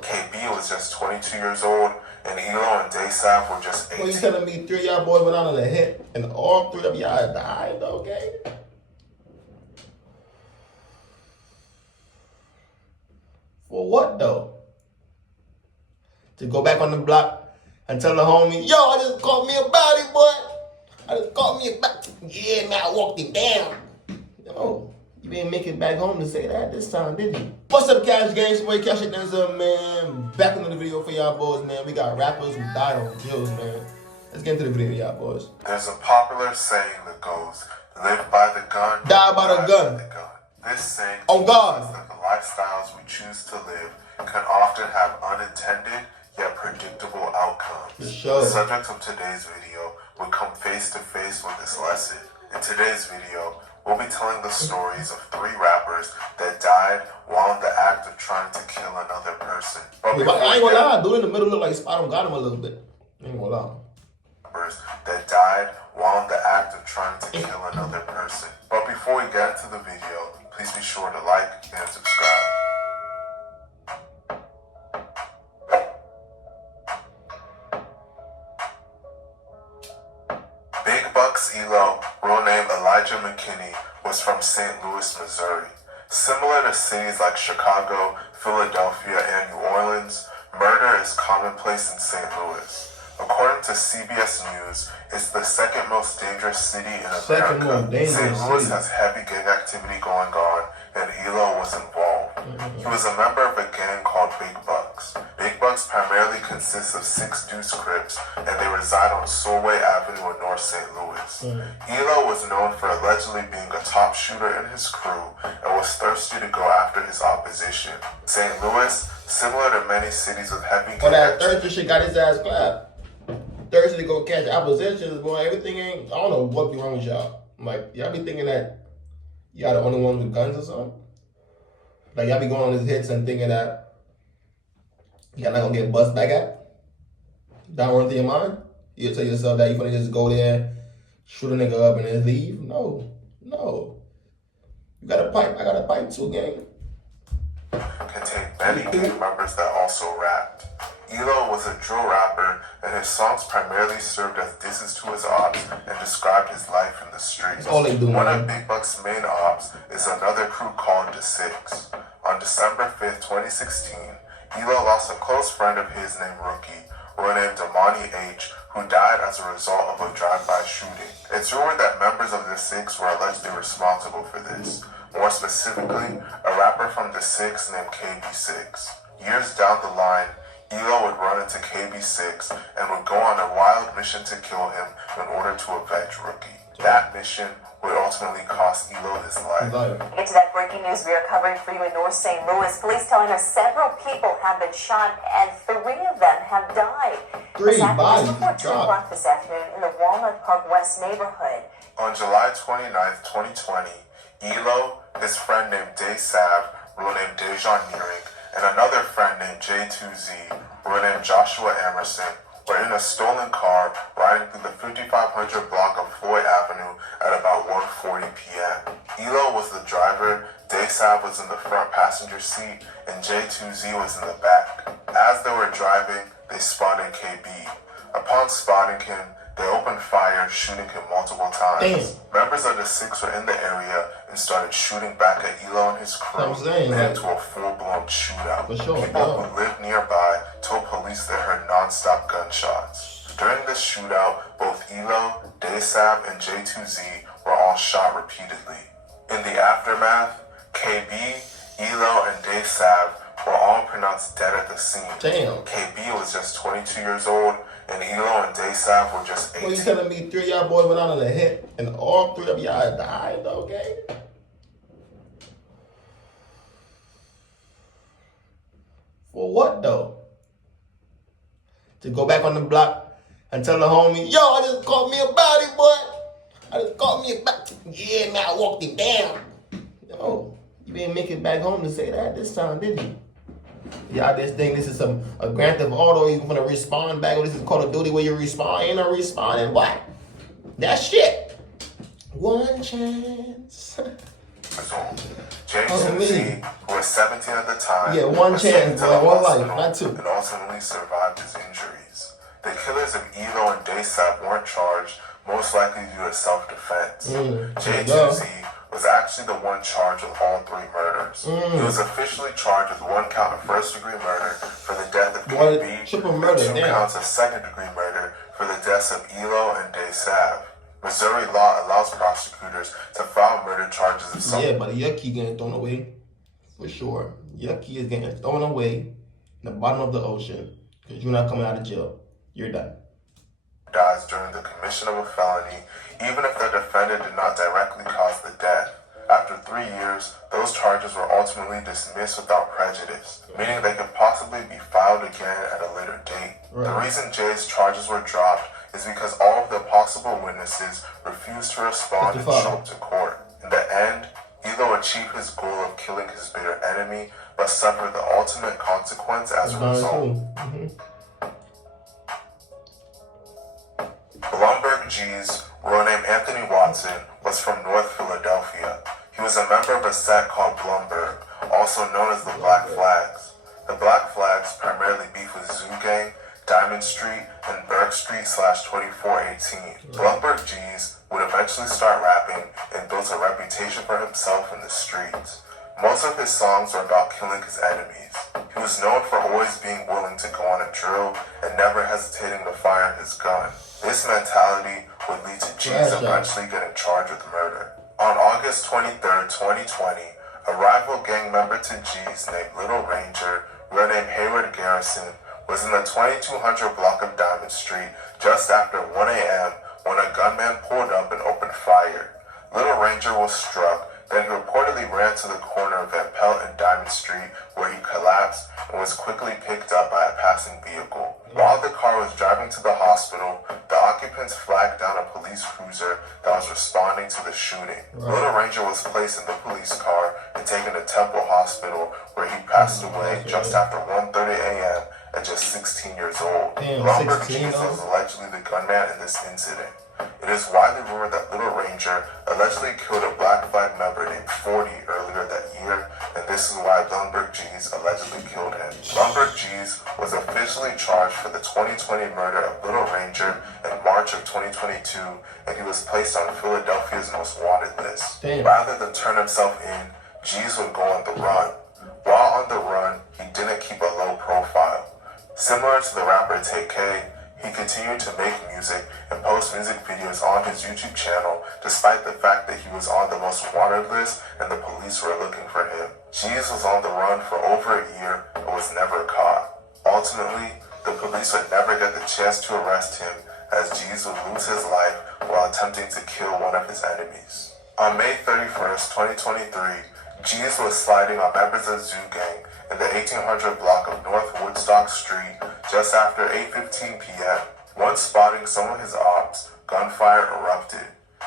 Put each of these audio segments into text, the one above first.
Damn. KB was just 22 years old, and Elo and Daysap were just 18. Well, you telling me 3 of y'all boys went out on a hit, and all 3 of y'all died, though, okay? For what, though? To go back on the block and tell the homie, yo, I just caught me a body, boy. I just caught me a body. Yeah, man, I walked him down. Yo, you didn't make it back home to say that this time, did you? What's up, Cash Gang? It's your boy, CASHOUT, DANZEL, man. Back into the video for y'all boys, man. We got rappers who died on drills, man. Let's get into the video, y'all boys. There's a popular saying that goes, live by the gun, die by the gun. This saying oh God, that the lifestyles we choose to live can often have unintended yet predictable outcomes. Sure. The subject of today's video will come face to face with this lesson. In today's video, we'll be telling the stories of 3 rappers that died while in the act of trying to kill another person. But I ain't gonna lie, dude in the middle look like Spot got him a little bit. I ain't gonna lie. That died while in the act of trying to kill another person. But before we get into the video, please be sure to like and subscribe. Big Bucks Elo, real name Elijah McKinney, was from St. Louis, Missouri. Similar to cities like Chicago, Philadelphia, and New Orleans, murder is commonplace in St. Louis. According to CBS News, it's the second most dangerous city in America. St. Louis has heavy gang activity going on, and Elo was involved. He was a member of a gang called Big Bucks. Big Bucks primarily consists of 6 Deuce Crips, and they reside on Solway Avenue in North St. Louis. Elo was known for allegedly being a top shooter in his crew and was thirsty to go after his opposition. St. Louis, similar to many cities with heavy gang that thirsty shit got his ass clapped. Thirsty to go catch oppositions, boy. Everything ain't. I don't know what be wrong with y'all. Like, y'all be thinking that y'all the only ones with guns or something. Like, y'all be going on these hits and thinking that y'all not gonna get bust back at. That run through your mind? You tell yourself that you gonna just go there, shoot a nigga up, and then leave? No. You got a pipe. I got a pipe too, gang. Contained many gang members that also rapped. Elo was a drill rapper, and his songs primarily served as disses to his ops and described his life in the streets. All they do, One man. of Big Buck's main ops is another crew called The Six. On December 5th, 2016, Elo lost a close friend of his named Rookie, named Damani H., who died as a result of a drive-by shooting. It's rumored that members of The Six were allegedly responsible for this. More specifically, a rapper from The Six named KB6. Years down the line, Elo would run into KB6 and would go on a wild mission to kill him in order to avenge Rookie. That mission would ultimately cost Elo his life. Into that breaking news we are covering for you in North St. Louis. Police telling us several people have been shot and 3 of them have died. 3 bodies. Before 2 o'clock this afternoon in the Walnut Park West neighborhood. On July 29th, 2020, Elo, his friend named Daysap, real name Dejan Nearing, and another friend named J2Z, real name Joshua Emerson, were in a stolen car riding through the 5500 block of Floyd Avenue at about 1:40 p.m. Elo was the driver, Daysap was in the front passenger seat, and J2Z was in the back. As they were driving, they spotted KB. Upon spotting him, they opened fire, shooting him multiple times. Damn. Members of the Six were in the area and started shooting back at Elo and his crew, leading to a full-blown shootout. People who lived nearby told police they heard non-stop gunshots. During this shootout, both Elo, Daysap, and J2Z were all shot repeatedly. In the aftermath, KB, Elo, and Daysap were all pronounced dead at the scene. Damn. KB was just 22 years old, and Elo and Daysap were just 18. Well, you telling me 3 of y'all boys went out on a hit, and all 3 of y'all died, okay? For what, though? To go back on the block and tell the homie, yo, I just caught me a body, boy. I just caught me a body. Yeah, man, I walked him down. Yo, you didn't make it back home to say that this time, did you? Y'all just think this is a Grand Theft Auto, you gonna respond back, or this is Call of Duty where you respond, ain't no responding, what? That shit. One chance. Jason Z, who was 17 at the time, yeah, one was chance, taken to boy, the one life, hospital not two. and ultimately survived his injuries. The killers of Elo and Daysap weren't charged, most likely due to self-defense. J2Z was actually the one charged with all three murders. He was officially charged with one count of first-degree murder for the death of KB triple and murder, two counts of second-degree murder for the deaths of Elo and Daysap. Missouri law allows prosecutors to file murder charges if someone Yeah, but your key getting thrown away, for sure. Your key is getting thrown away in the bottom of the ocean because you're not coming out of jail. You're done. dies during the commission of a felony, even if the defendant did not directly cause the death. After 3 years, those charges were ultimately dismissed without prejudice, meaning they could possibly be filed again at a later date. The reason Jay's charges were dropped is because all of the possible witnesses refused to respond and show up to court. In the end, Elo achieved his goal of killing his bitter enemy, but suffered the ultimate consequence as a result. Blumberg G's, real name Anthony Watson, was from North Philadelphia. He was a member of a set called Blumberg, also known as the Black Flags. The Black Flags primarily beef with Zoo Gang, Diamond Street, and Burke Street /2418. Blumberg G's would eventually start rapping and built a reputation for himself in the streets. Most of his songs were about killing his enemies. He was known for always being willing to go on a drill and never hesitating to fire his gun. This mentality would lead to G's eventually getting charged with murder. On August 23, 2020, a rival gang member to G's named Little Ranger, real name Hayward Garrison, was in the 2200 block of Diamond Street just after 1 a.m. when a gunman pulled up and opened fire. Little Ranger was struck, then he reportedly ran to the corner of Van Pelt and Diamond Street where he collapsed and was quickly picked up by a passing vehicle. While the car was driving to the hospital, the occupants flagged down a police cruiser that was responding to the shooting. Little Ranger was placed in the police car and taken to Temple Hospital where he passed away just after 1:30 a.m. at just 16 years old. Blumberg G's was allegedly the gunman in this incident. It is widely rumored that Little Ranger allegedly killed a Black Flag member named 40 earlier that year, and this is why Blumberg G's allegedly killed him. Blumberg G's was officially charged for the 2020 murder of Little Ranger in March of 2022, and he was placed on Philadelphia's most wanted list. Rather than turn himself in, G's would go on the run. While on the run, he didn't keep a low profile. Similar to the rapper Tay-K, he continued to make music and post music videos on his YouTube channel despite the fact that he was on the most wanted list and the police were looking for him. G's was on the run for over a year and was never caught. Ultimately, the police would never get the chance to arrest him as G's would lose his life while attempting to kill one of his enemies. On May 31st, 2023, G's was sliding on members of Zoo Gang in the 1800 block of North Woodstock Street just after 8:15 p.m. Once spotting some of his ops, gunfire erupted.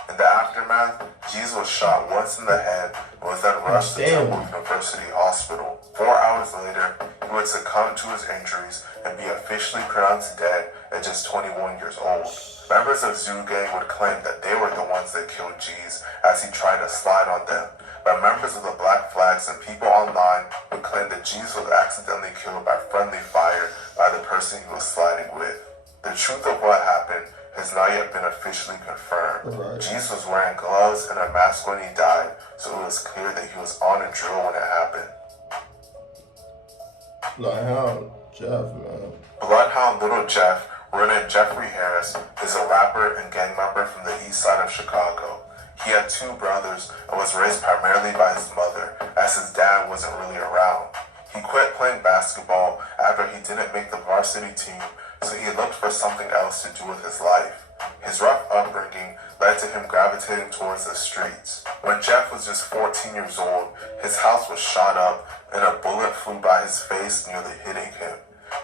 In the aftermath, G's was shot once in the head and was then rushed to Temple University Hospital. 4 hours later, he would succumb to his injuries and be officially pronounced dead at just 21 years old. Members of Zoo Gang would claim that they were the ones that killed G's as he tried to slide on them. But members of the Black Flags and people online would claim that G's was accidentally killed by friendly fire by the person he was sliding with. The truth of what happened has not yet been officially confirmed. G's was wearing gloves and a mask when he died, so it was clear that he was on a drill when it happened. Bloodhound Jeff, man. Bloodhound Little Jeff, real name Jeffrey Harris, is a rapper and gang member from the east side of Chicago. He had two brothers and was raised primarily by his mother, as his dad wasn't really around. He quit playing basketball after he didn't make the varsity team, so he looked for something else to do with his life. His rough upbringing led to him gravitating towards the streets. When Jeff was just 14 years old, his house was shot up and a bullet flew by his face, nearly hitting him.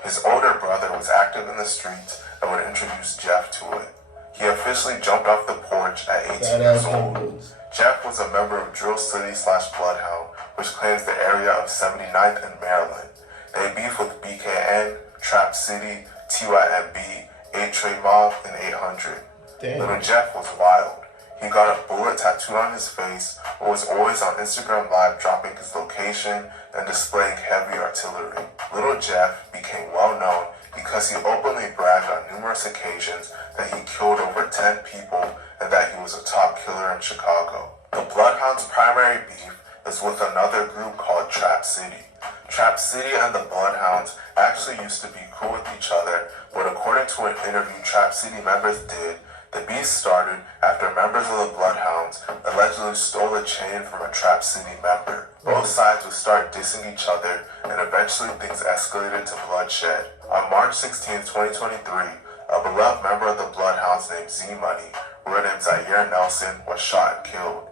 His older brother was active in the streets and would introduce Jeff to it. He officially jumped off the porch at 18 years old. Jeff was a member of Drill City /Bloodhound, which claims the area of 79th and Maryland. They beef with BKN, Trap City, TYMB, 8 Trey Mob, and 800. Little Jeff was wild. He got a bullet tattooed on his face, but was always on Instagram Live dropping his location and displaying heavy artillery. Little Jeff became well known because he openly bragged on numerous occasions that he killed over 10 people and that he was a top killer in Chicago. The Bloodhounds' primary beef is with another group called Trap City. Trap City and the Bloodhounds actually used to be cool with each other, but according to an interview Trap City members did, the beef started after members of the Bloodhounds allegedly stole a chain from a Trap City member. Both sides would start dissing each other, and eventually things escalated to bloodshed. On March 16, 2023, a beloved member of the Bloodhounds named Z-Money, real name Zaire Nelson, was shot and killed.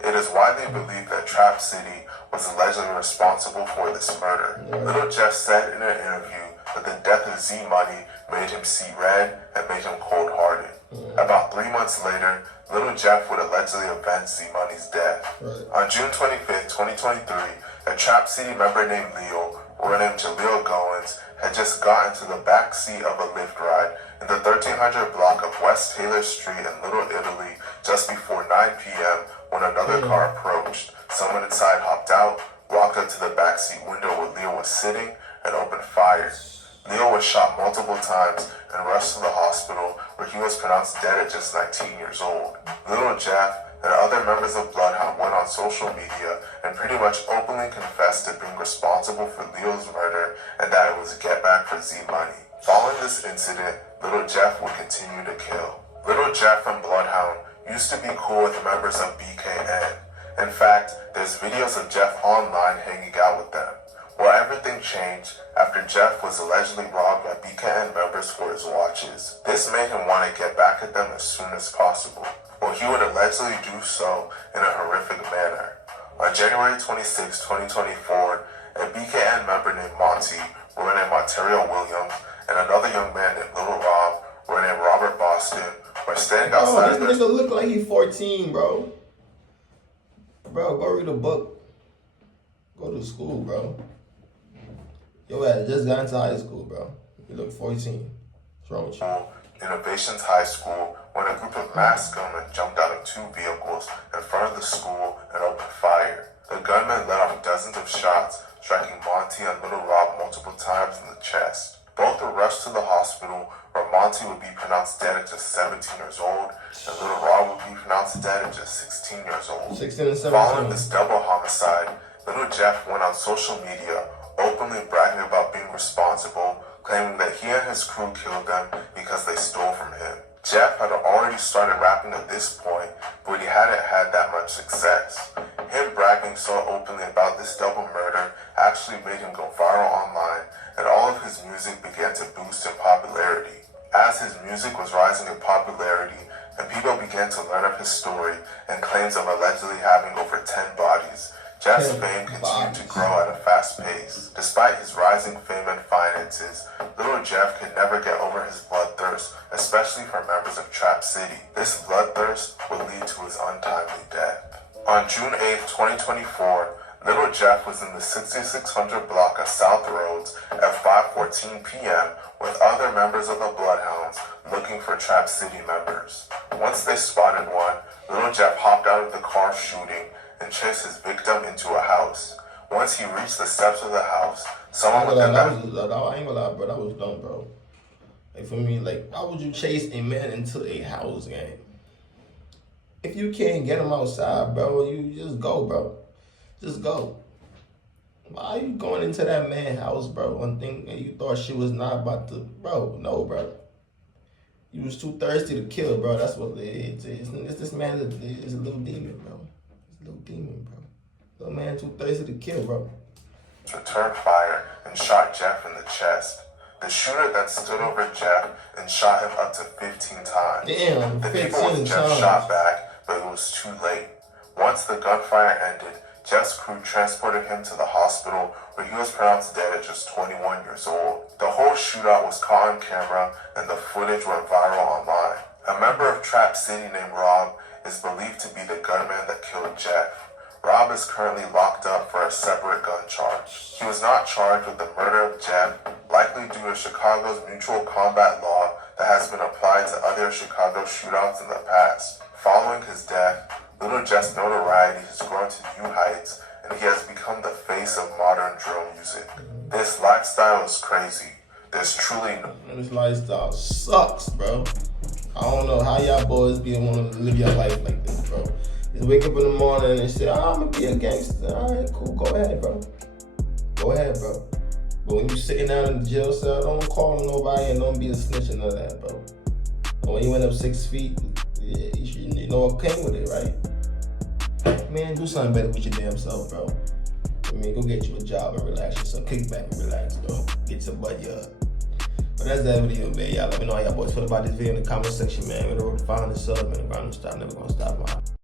It is widely believed that Trap City was allegedly responsible for this murder. Little Jeff said in an interview that the death of Z-Money made him see red and made him cold-hearted. About 3 months later, Little Jeff would allegedly avenge Z-Money's death. On June 25, 2023, a Trap City member named Leo, or named Jaleel Goins, had just gotten to the back seat of a Lyft ride in the 1300 block of West Taylor Street in Little Italy just before 9 p.m. when another car approached. Someone inside hopped out, walked up to the backseat window where Leo was sitting, and opened fire. Leo was shot multiple times and rushed to the hospital where he was pronounced dead at just 19 years old. Little Jeff and other members of Bloodhound went on social media and pretty much openly confessed to being responsible for Leo's murder and that it was get back for Z-Money. Following this incident, Little Jeff would continue to kill. Little Jeff from Bloodhound used to be cool with members of BKN. In fact, there's videos of Jeff online hanging out with them. Well, everything changed after Jeff was allegedly robbed by BKN members for his watches. This made him want to get back at them as soon as possible. Well, he would allegedly do so in a horrific manner. On January 26, 2024, a BKN member named Monty, real name Ontario Williams, and another young man named Little Rob, real name Robert Boston, were standing outside this nigga look like he's 14, bro. Bro, go read a book. Go to school, bro. Yo, I just got into high school, bro. You look 14. What's wrong with you? Innovations High School when a group of masked gunmen jumped out of 2 vehicles in front of the school and opened fire. The gunmen let off dozens of shots, striking Monty and Little Rob multiple times in the chest. Both were rushed to the hospital where Monty would be pronounced dead at just 17 years old and Little Rob would be pronounced dead at just 16 years old. 16 and 17. Following this double homicide, Little Jeff went on social media openly bragging about being responsible, claiming that he and his crew killed them because they stole from him. Jeff had already started rapping at this point, but he hadn't had that much success. Him bragging so openly about this double murder actually made him go viral online, and all of his music began to boost in popularity. As his music was rising in popularity, and people began to learn of his story and claims of allegedly having over 10 bodies, Jeff's fame continued to grow at a fast pace. Despite his rising fame and finances, Little Jeff could never get over his bloodthirst, especially for members of Trap City. This bloodthirst would lead to his untimely death. On June 8, 2024, Little Jeff was in the 6600 block of South Roads at 5:14 p.m. with other members of the Bloodhounds looking for Trap City members. Once they spotted one, Little Jeff hopped out of the car shooting and chased his victim into a house. Once he reached the steps of the house, someone within that... I ain't gonna lie, bro. That was dumb, bro. Like, for me, like, why would you chase a man into a house, gang? If you can't get him outside, bro, you just go, bro. Just go. Why are you going into that man's house, bro, and thinking you thought she was not about to... Bro, no, bro. You was too thirsty to kill, bro. That's what it is. It's this man is a little demon, bro. Little demon, bro. Little man too thirsty to kill, bro. Returned fire and shot Jeff in the chest. The shooter then stood over Jeff and shot him up to 15 times. Damn, the 15 people with Jeff times. shot back, but it was too late. Once the gunfire ended, Jeff's crew transported him to the hospital where he was pronounced dead at just 21 years old. The whole shootout was caught on camera and the footage went viral online. A member of Trap City named Rob is believed to be the gunman that killed Jeff. Rob is currently locked up for a separate gun charge. He was not charged with the murder of Jeff, likely due to Chicago's mutual combat law that has been applied to other Chicago shootouts in the past. Following his death, Little Jeff's notoriety has grown to new heights, and he has become the face of modern drill music. This lifestyle is crazy. There's truly no... This lifestyle sucks, bro. I don't know how y'all boys be want to live your life like this, bro. Just wake up in the morning and say, I'm going to be a gangster. All right, cool. Go ahead, bro. Go ahead, bro. But when you sitting down in the jail cell, don't call nobody and don't be a snitch and none of that, bro. And when you went up 6 feet, yeah, you know what came with it, right? Man, do something better with your damn self, bro. I mean, go get you a job and relax yourself. Kick back and relax, bro. Get some buddy up. But that's that video, man. Y'all let me know how y'all boys feel about this video in the comment section, man. We're the road to 500 subs, man. The grind don't stop, never gonna stop, man.